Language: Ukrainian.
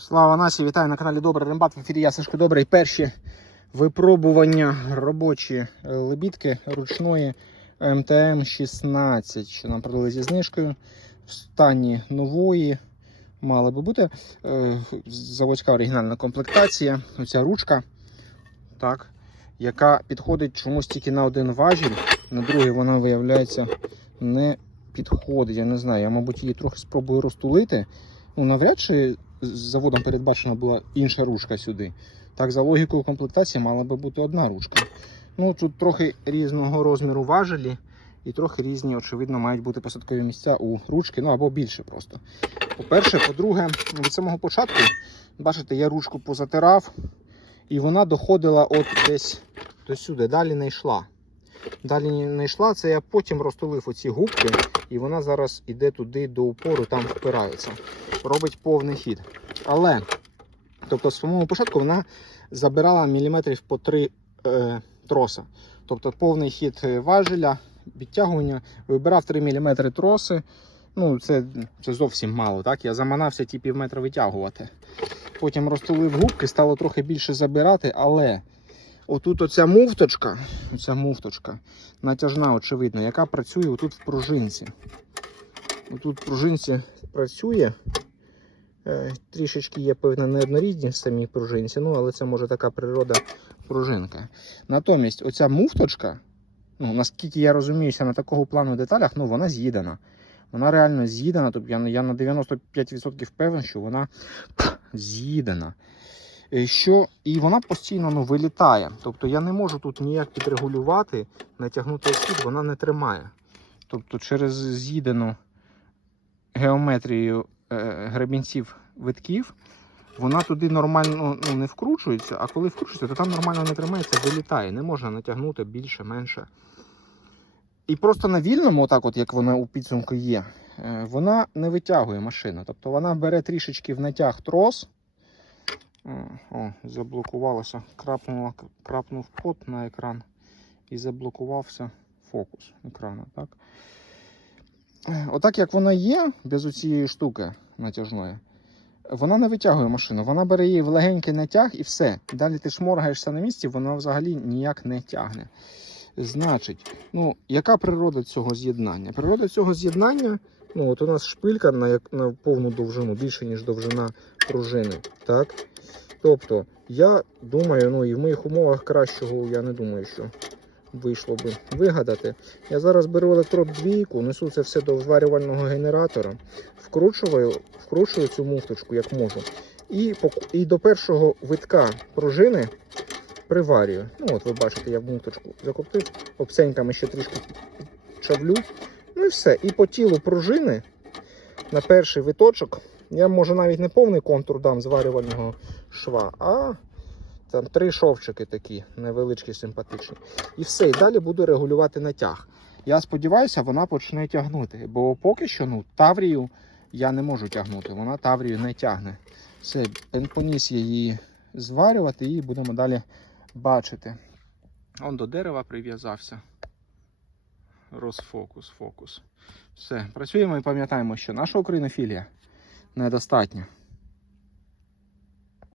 Слава Насі, вітаю на каналі Добрий Рембат. В ефірі я Сашко Добрий. Перші випробування робочі е, лебідки ручної МТМ 16, що нам продали зі знижкою. В стані нової мали би бути. Е, Заводська оригінальна комплектація. Оця ручка, так, яка підходить чомусь тільки на один важіль, на другий вона виявляється не підходить. Я не знаю, я, мабуть, її трохи спробую розтулити. Ну, навряд чи заводом передбачена була інша ручка сюди. Так, за логікою комплектації мала би бути одна ручка. Ну, тут трохи різного розміру важелі і трохи різні, очевидно, мають бути посадкові місця у ручки, ну або більше просто. По-перше, по-друге, від самого початку, бачите, я ручку позатирав, і вона доходила от десь до сюди, далі не йшла. Далі не йшла, це я потім розтулив оці губки, і вона зараз іде туди до упору, там впирається. Робить повний хід. Але, тобто, з самого початку вона забирала міліметрів по три е, троса. Тобто повний хід важеля, відтягування, вибирав 3 мм троси. Ну, це, це зовсім мало. так? Я заманався ті пів метра витягувати. Потім розтулив губки, стало трохи більше забирати, але отут оця муфточка, оця муфточка, натяжна, очевидно, яка працює отут в пружинці. Отут в пружинці працює. Е, Трішечки є певна неоднорідність в самій пружинці, ну але це може така природа пружинка. Натомість, оця муфточка, ну наскільки я розуміюся на такого плану деталях, ну вона з'їдена. Вона реально з'їдена. Тобто я, я на 95% певен, що вона з'їдена. Е, Що, і вона постійно ну, вилітає. Тобто я не можу тут ніяк підрегулювати, натягнути схід, вона не тримає. Тобто через з'їдену геометрію е, гребінців витків, вона туди нормально ну, не вкручується, а коли вкручується, то там нормально не тримається, вилітає. Не можна натягнути більше, менше. І просто на вільному, отак, от як вона у підсумку є, е, вона не витягує машину. Тобто вона бере трішечки в натяг трос. О, заблокувалося, крапнула, крапнув код на екран і заблокувався фокус екрану. Так? Е, Отак як вона є, без цієї штуки натяжної, вона не витягує машину, вона бере її в легенький натяг і все. Далі ти шморгаєшся на місці, вона взагалі ніяк не тягне. Значить, ну, яка природа цього з'єднання? Природа цього з'єднання, ну, от у нас шпилька на, на повну довжину, більше, ніж довжина пружини. Так? Тобто, я думаю, ну і в моїх умовах кращого я не думаю, що вийшло би вигадати. Я зараз беру електрод двійку, несу це все до зварювального генератора, вкручую, вкручую цю муфточку, як можу. І, і до першого витка пружини приварюю. Ну, от ви бачите, я в муфточку закоптив, обсеньками ще трішки чавлю. Ну і все. І по тілу пружини на перший виточок я може навіть не повний контур дам зварювального шва, а там три шовчики такі невеличкі, симпатичні. І все, і далі буду регулювати натяг. Я сподіваюся, вона почне тягнути, бо поки що ну, таврію я не можу тягнути, вона таврію не тягне. Все, поніс її зварювати і будемо далі бачити. Он до дерева прив'язався. Розфокус, фокус. Все, працюємо і пам'ятаємо, що наша українофілія недостатня.